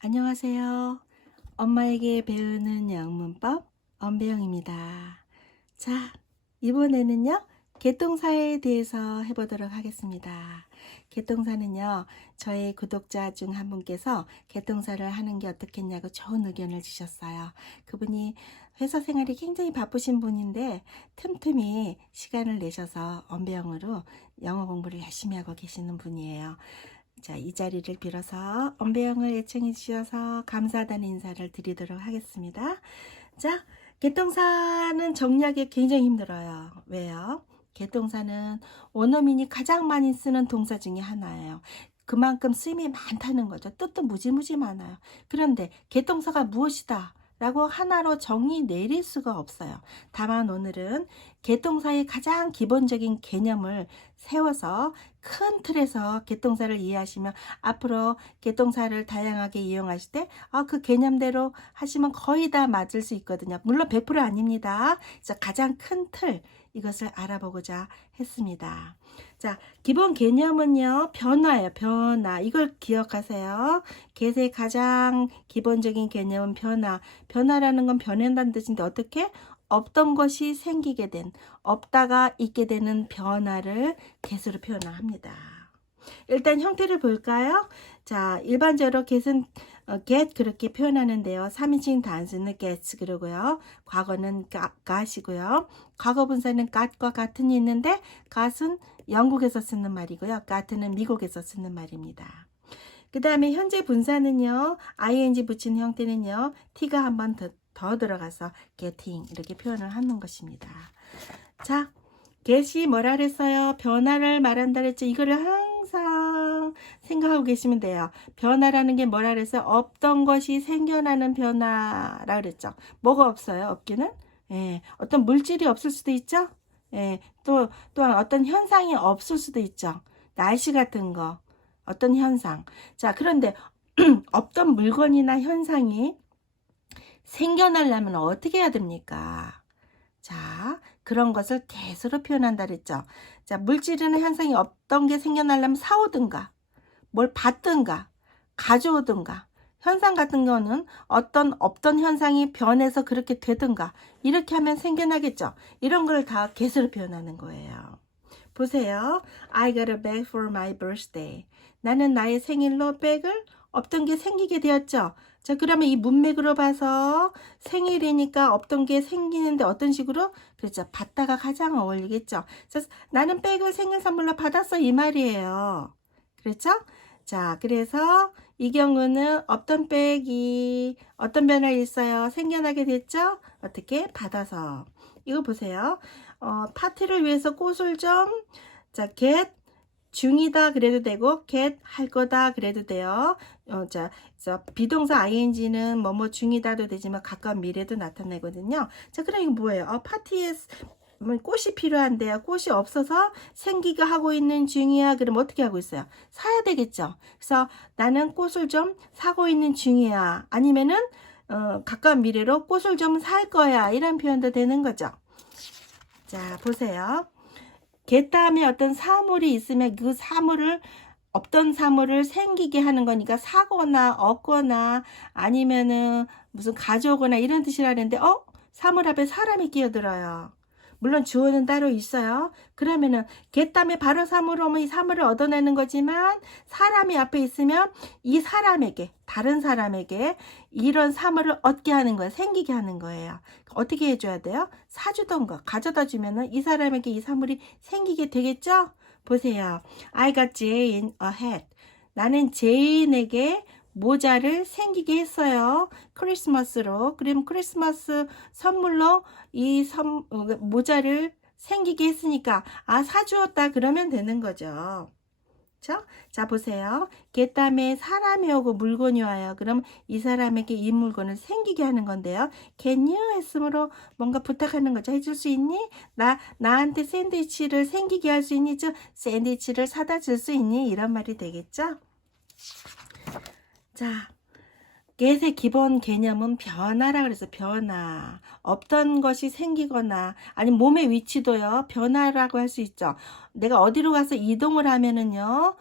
안녕하세요. 엄마에게 배우는 영문법 엄배영입니다. 자, 이번에는요, 개똥사에 대해서 해보도록 하겠습니다. 개똥사는요, 저희 구독자 중 한 분께서 개똥사를 하는 게 어떻겠냐고 좋은 의견을 주셨어요. 그분이 회사 생활이 굉장히 바쁘신 분인데 틈틈이 시간을 내셔서 엄배영으로 영어 공부를 열심히 하고 계시는 분이에요. 자, 이 자리를 빌어서 엄배영을 애청해 주셔서 감사하다는 인사를 드리도록 하겠습니다. 자, 개똥사는 정리하기 굉장히 힘들어요. 왜요? 개똥사는 원어민이 가장 많이 쓰는 동사 중에 하나예요. 그만큼 쓰임이 많다는 거죠. 뜻도 무지무지 많아요. 그런데 개똥사가 무엇이다 라고 하나로 정의 내릴 수가 없어요. 다만 오늘은 개똥사의 가장 기본적인 개념을 세워서 큰 틀에서 개똥사를 이해하시면 앞으로 개똥사를 다양하게 이용하실 때 그 개념대로 하시면 거의 다 맞을 수 있거든요. 물론 100% 아닙니다. 그래서 가장 큰 틀, 이것을 알아보고자 했습니다. 자, 기본 개념은요, 변화예요. 변화. 이걸 기억하세요. 개의 가장 기본적인 개념은 변화. 변화라는 건 변한다는 뜻인데 어떻게? 없던 것이 생기게 된, 없다가 있게 되는 변화를 get으로 표현을 합니다. 일단 형태를 볼까요? 자, 일반적으로 get은 get 그렇게 표현하는데요. 3인칭 단수는 gets 그러고요. 과거는 got이고요. 과거 분사는 got과 같은이 있는데 got은 영국에서 쓰는 말이고요. got는 미국에서 쓰는 말입니다. 그 다음에 현재 분사는요. ing 붙인 형태는요. t가 한 번 더 들어가서 getting 이렇게 표현을 하는 것입니다. 자, get이 뭐라 그랬어요? 변화를 말한다 그랬죠. 이거를 항상 생각하고 계시면 돼요. 변화라는 게 뭐라 그랬어요? 없던 것이 생겨나는 변화라 그랬죠. 뭐가 없어요? 없기는? 예, 어떤 물질이 없을 수도 있죠. 예, 또한 어떤 현상이 없을 수도 있죠. 날씨 같은 거, 어떤 현상. 자, 그런데 없던 물건이나 현상이 생겨나려면 어떻게 해야 됩니까? 자, 그런 것을 get으로 표현한다 그랬죠. 자, 물질이나 현상이 없던 게 생겨나려면 사오든가, 뭘 받든가, 가져오든가, 현상 같은 거는 어떤 없던 현상이 변해서 그렇게 되든가, 이렇게 하면 생겨나겠죠. 이런 걸 다 get으로 표현하는 거예요. 보세요. I got a bag for my birthday. 나는 나의 생일로 백을 없던 게 생기게 되었죠. 자, 그러면 이 문맥으로 봐서 생일이니까 없던 게 생기는데 어떤 식으로? 그렇죠. 받다가 가장 어울리겠죠. 자, 나는 백을 생일 선물로 받았어 이 말이에요. 그렇죠? 자, 그래서 이 경우는 없던 백이 어떤 변화가 있어요? 생겨나게 됐죠? 어떻게? 받아서. 이거 보세요. 파티를 위해서 꽃을 좀, 자, get 중이다 그래도 되고 get 할 거다 그래도 돼요. 자, 그래서 비동사 ing는 뭐뭐 중이다도 되지만 가까운 미래도 나타내거든요. 자, 그럼 이거 뭐예요? 파티에 꽃이 필요한데요. 꽃이 없어서 생기가 하고 있는 중이야. 그럼 어떻게 하고 있어요? 사야 되겠죠. 그래서 나는 꽃을 좀 사고 있는 중이야. 아니면은 가까운 미래로 꽃을 좀 살 거야. 이런 표현도 되는 거죠. 자, 보세요. get 다음에 어떤 사물이 있으면 그 사물을 없던 사물을 생기게 하는 거니까 사거나 얻거나 아니면은 무슨 가져오거나 이런 뜻이라는데 사물 앞에 사람이 끼어들어요. 물론 주어는 따로 있어요. 그러면은 get 다음에 바로 사물 오면 이 사물을 얻어내는 거지만 사람이 앞에 있으면 이 사람에게 다른 사람에게 이런 사물을 얻게 하는 거예요. 생기게 하는 거예요. 어떻게 해줘야 돼요? 사주던가 가져다 주면은 이 사람에게 이 사물이 생기게 되겠죠? 보세요. I got Jane a hat. 나는 제인에게 모자를 생기게 했어요. 크리스마스로. 그럼 크리스마스 선물로 이 모자를 생기게 했으니까 사주었다 그러면 되는 거죠. 그렇죠? 자, 보세요. get 다음에 사람이 오고 물건이 와요. 그럼 이 사람에게 이 물건을 생기게 하는 건데요. can you 했으므로 뭔가 부탁하는 거죠. 해줄 수 있니? 나한테 샌드위치를 생기게 할 수 있니? 샌드위치를 사다 줄 수 있니? 이런 말이 되겠죠? 자, get의 기본 개념은 변화라 그래서 변화. 없던 것이 생기거나 아니면 몸의 위치도요. 변화라고 할 수 있죠. 내가 어디로 가서 이동을 하면은요.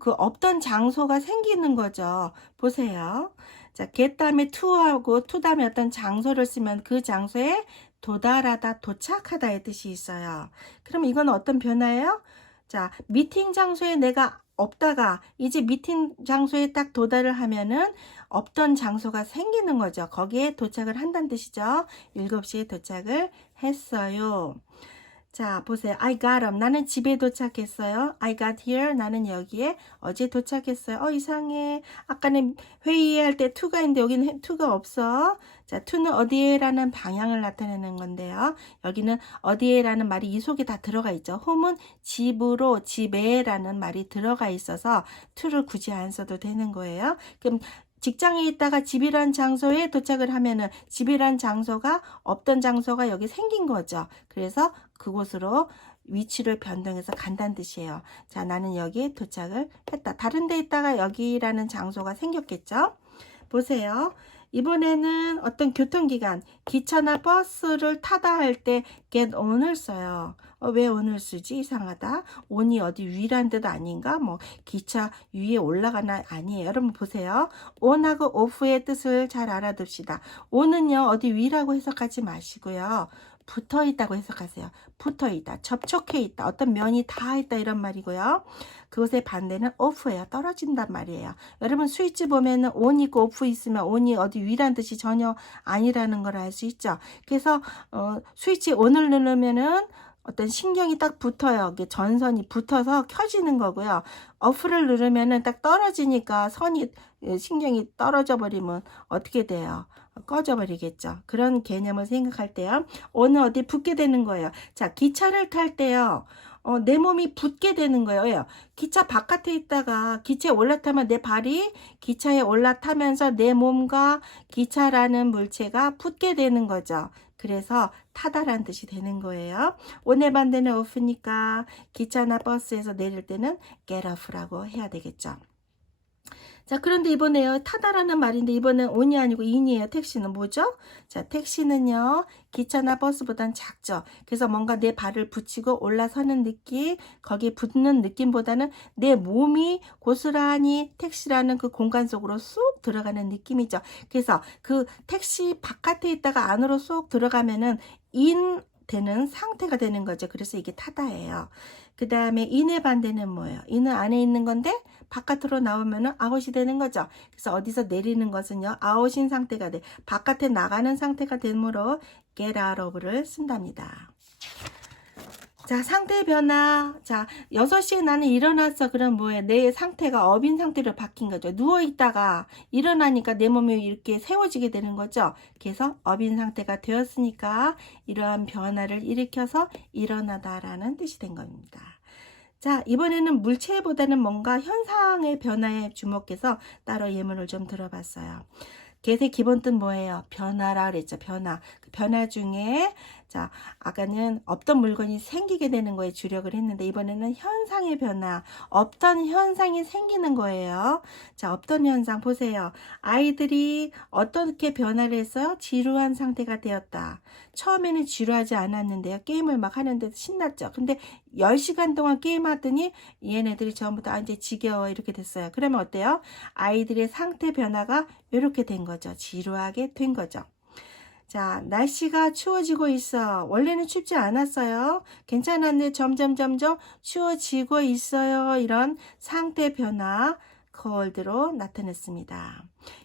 그 없던 장소가 생기는 거죠. 보세요. 자, get 다음에 to하고 to 다음에 어떤 장소를 쓰면 그 장소에 도달하다, 도착하다의 뜻이 있어요. 그럼 이건 어떤 변화예요? 자, 미팅 장소에 내가 없다가 이제 미팅 장소에 딱 도달을 하면은 없던 장소가 생기는 거죠. 거기에 도착을 한다는 뜻이죠. 7시에 도착을 했어요. 자, 보세요. I got up. 나는 집에 도착했어요. I got here. 나는 여기에 어제 도착했어요. 이상해. 아까는 회의할 때 to가 있는데 여기는 to가 없어. 자, to는 어디에라는 방향을 나타내는 건데요. 여기는 어디에라는 말이 이 속에 다 들어가 있죠. home은 집으로, 집에라는 말이 들어가 있어서 to를 굳이 안 써도 되는 거예요. 그럼 직장에 있다가 집이란 장소에 도착을 하면은 집이란 장소가 없던 장소가 여기 생긴 거죠. 그래서 그곳으로 위치를 변동해서 간다는 뜻이에요. 자, 나는 여기에 도착을 했다. 다른 데 있다가 여기라는 장소가 생겼겠죠. 보세요. 이번에는 어떤 교통기관, 기차나 버스를 타다 할 때 get on을 써요. 왜 on을 쓰지? 이상하다. on이 어디 위란 뜻 아닌가? 뭐 기차 위에 올라가나? 아니에요. 여러분 보세요. on하고 off의 뜻을 잘 알아둡시다. on은요 어디 위라고 해석하지 마시고요. 붙어 있다고 해석하세요. 붙어 있다, 접촉해 있다, 어떤 면이 닿아 있다 이런 말이고요. 그것의 반대는 off예요. 떨어진단 말이에요. 여러분 스위치 보면은 on 있고 off 있으면 on이 어디 위란 뜻이 전혀 아니라는 걸 알 수 있죠. 그래서 스위치 on을 누르면은 어떤 신경이 딱 붙어요. 전선이 붙어서 켜지는 거고요. off를 누르면은 딱 떨어지니까 신경이 떨어져 버리면 어떻게 돼요? 꺼져 버리겠죠. 그런 개념을 생각할 때요. on은 어디 붙게 되는 거예요. 자, 기차를 탈 때요. 내 몸이 붙게 되는 거예요. 기차 바깥에 있다가 기차에 올라타면 내 발이 기차에 올라타면서 내 몸과 기차라는 물체가 붙게 되는 거죠. 그래서 타다라는 뜻이 되는 거예요. on의 반대는 off니까 기차나 버스에서 내릴 때는 get off라고 해야 되겠죠. 자, 그런데 이번에요. 타다라는 말인데 이번엔 on이 아니고 in이에요. 택시는 뭐죠? 자, 택시는요. 기차나 버스보단 작죠. 그래서 뭔가 내 발을 붙이고 올라서는 느낌, 거기에 붙는 느낌보다는 내 몸이 고스란히 택시라는 그 공간 속으로 쏙 들어가는 느낌이죠. 그래서 그 택시 바깥에 있다가 안으로 쏙 들어가면은 in 되는 상태가 되는 거죠. 그래서 이게 타다예요. 그 다음에 in의 반대는 뭐예요? in은 안에 있는 건데 바깥으로 나오면은 아웃이 되는 거죠. 그래서 어디서 내리는 것은요. 아웃인 상태가 돼. 바깥에 나가는 상태가 되므로 get out of를 쓴답니다. 자, 상태 변화. 자, 6시에 나는 일어났어. 그럼 뭐예요? 내 상태가 업인 상태로 바뀐 거죠. 누워있다가 일어나니까 내 몸이 이렇게 세워지게 되는 거죠. 그래서 업인 상태가 되었으니까 이러한 변화를 일으켜서 일어나다라는 뜻이 된 겁니다. 자, 이번에는 물체보다는 뭔가 현상의 변화에 주목해서 따로 예문을 좀 들어봤어요. get의 기본 뜻 뭐예요? 변화라 그랬죠. 변화. 그 변화 중에 자, 아까는 없던 물건이 생기게 되는 거에 주력을 했는데 이번에는 현상의 변화, 없던 현상이 생기는 거예요. 자, 없던 현상 보세요. 아이들이 어떻게 변화를 해서 지루한 상태가 되었다. 처음에는 지루하지 않았는데요. 게임을 막 하는데 신났죠. 근데 10시간 동안 게임하더니 얘네들이 전부 다 이제 지겨워 이렇게 됐어요. 그러면 어때요? 아이들의 상태 변화가 이렇게 된 거죠. 지루하게 된 거죠. 자, 날씨가 추워지고 있어. 원래는 춥지 않았어요. 괜찮았는데 점점 추워지고 있어요. 이런 상태 변화 cold로 나타냈습니다.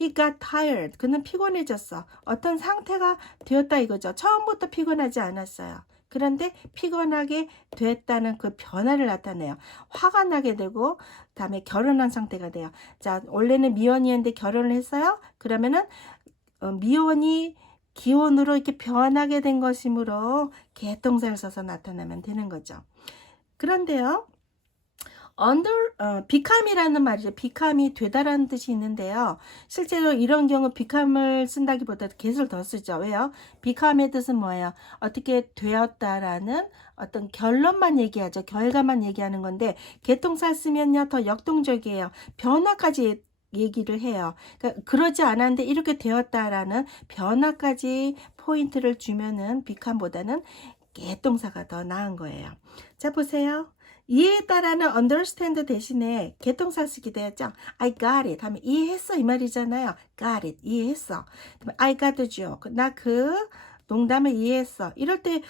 He got tired. 그는 피곤해졌어. 어떤 상태가 되었다 이거죠. 처음부터 피곤하지 않았어요. 그런데 피곤하게 됐다는 그 변화를 나타내요. 화가 나게 되고 다음에 결혼한 상태가 돼요. 자, 원래는 미혼이었는데 결혼을 했어요. 그러면은 미혼이 기혼으로 이렇게 변하게 된 것이므로 개동사를 써서 나타내면 되는 거죠. 그런데요. become이라는 말이죠. become이 되다라는 뜻이 있는데요. 실제로 이런 경우 become을 쓴다기보다 get을 더 쓰죠. 왜요? become의 뜻은 뭐예요? 어떻게 되었다라는 어떤 결론만 얘기하죠. 결과만 얘기하는 건데 get 동사 쓰면요 더 역동적이에요. 변화까지 얘기를 해요. 그러니까 그러지 않았는데 이렇게 되었다라는 변화까지 포인트를 주면은 becomebo다는 개동사가 더 나은 거예요. 자, 보세요. 이해에 따라는 understand 대신에 개동사 쓰게 되었죠. I got it 하면 이해했어 이 말이잖아요. got it 이해했어. I got the joke 나 그 농담을 이해했어. 이럴 때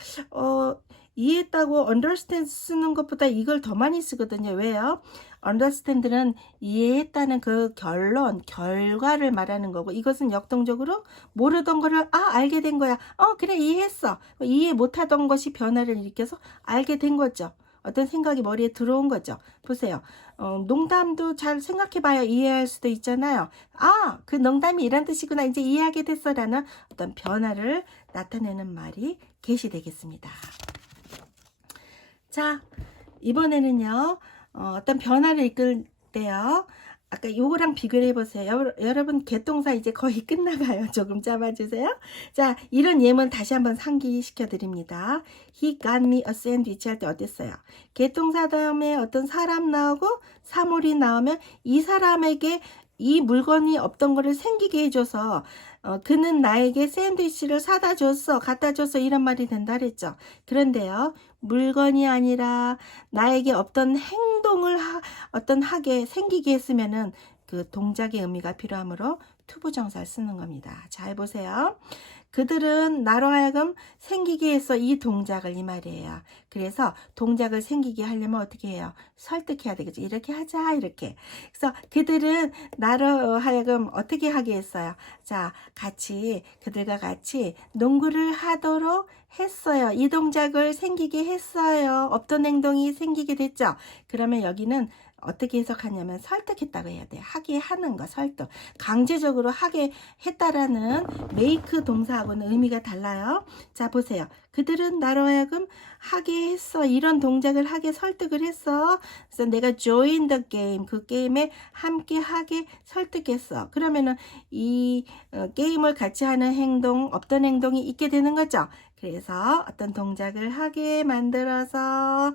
이해했다고 understand 쓰는 것보다 이걸 더 많이 쓰거든요. 왜요? understand는 이해했다는 그 결론, 결과를 말하는 거고, 이것은 역동적으로 모르던 거를 알게 된 거야. 그래 이해했어. 이해 못하던 것이 변화를 일으켜서 알게 된 거죠. 어떤 생각이 머리에 들어온 거죠. 보세요. 농담도 잘 생각해봐야 이해할 수도 있잖아요. 그 농담이 이런 뜻이구나. 이제 이해하게 됐어라는 어떤 변화를 나타내는 말이 게시되겠습니다. 자, 이번에는요. 어떤 변화를 이끌 때요. 아까 요거랑 비교를 해보세요. 여러분 개동사 이제 거의 끝나가요. 조금 잡아주세요. 자, 이런 예문 다시 한번 상기시켜 드립니다. He got me a sandwich 할 때 어땠어요? 개동사 다음에 어떤 사람 나오고 사물이 나오면 이 사람에게 이 물건이 없던 거를 생기게 해줘서 그는 나에게 샌드위치를 사다 줬어, 갖다 줬어 이런 말이 된다 그랬죠. 그런데요. 물건이 아니라 나에게 없던 행동을 하게 생기게 했으면은 그 동작의 의미가 필요하므로 투부정사를 쓰는 겁니다. 잘 보세요. 그들은 나로 하여금 생기게 해서 이 동작을 이 말이에요. 그래서 동작을 생기게 하려면 어떻게 해요? 설득해야 되겠죠. 이렇게 하자 이렇게. 그래서 그들은 나로 하여금 어떻게 하게 했어요? 자, 그들과 같이 농구를 하도록 했어요. 이 동작을 생기게 했어요. 없던 행동이 생기게 됐죠. 그러면 여기는 어떻게 해석하냐면 설득했다고 해야 돼요. 하게 하는 거 설득. 강제적으로 하게 했다라는 make 동사하고는 의미가 달라요. 자, 보세요. 그들은 나로 하여금 하게 했어. 이런 동작을 하게 설득을 했어. 그래서 내가 join the game. 그 게임에 함께 하게 설득했어. 그러면은 이 게임을 같이 하는 행동, 없던 행동이 있게 되는 거죠. 그래서 어떤 동작을 하게 만들어서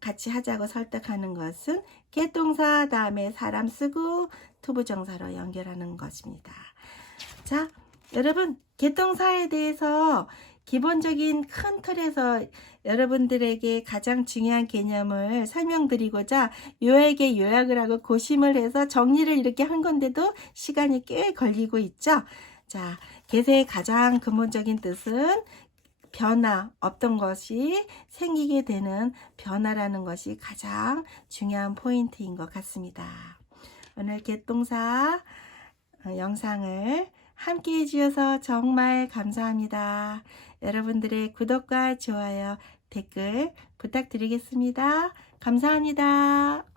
같이 하자고 설득하는 것은 개동사 다음에 사람 쓰고 투부정사로 연결하는 것입니다. 자, 여러분 개동사에 대해서 기본적인 큰 틀에서 여러분들에게 가장 중요한 개념을 설명드리고자 요약에 요약을 하고 고심을 해서 정리를 이렇게 한 건데도 시간이 꽤 걸리고 있죠. 자, 개세의 가장 근본적인 뜻은 변화, 없던 것이 생기게 되는 변화라는 것이 가장 중요한 포인트인 것 같습니다. 오늘 개동사 영상을 함께 해주셔서 정말 감사합니다. 여러분들의 구독과 좋아요, 댓글 부탁드리겠습니다. 감사합니다.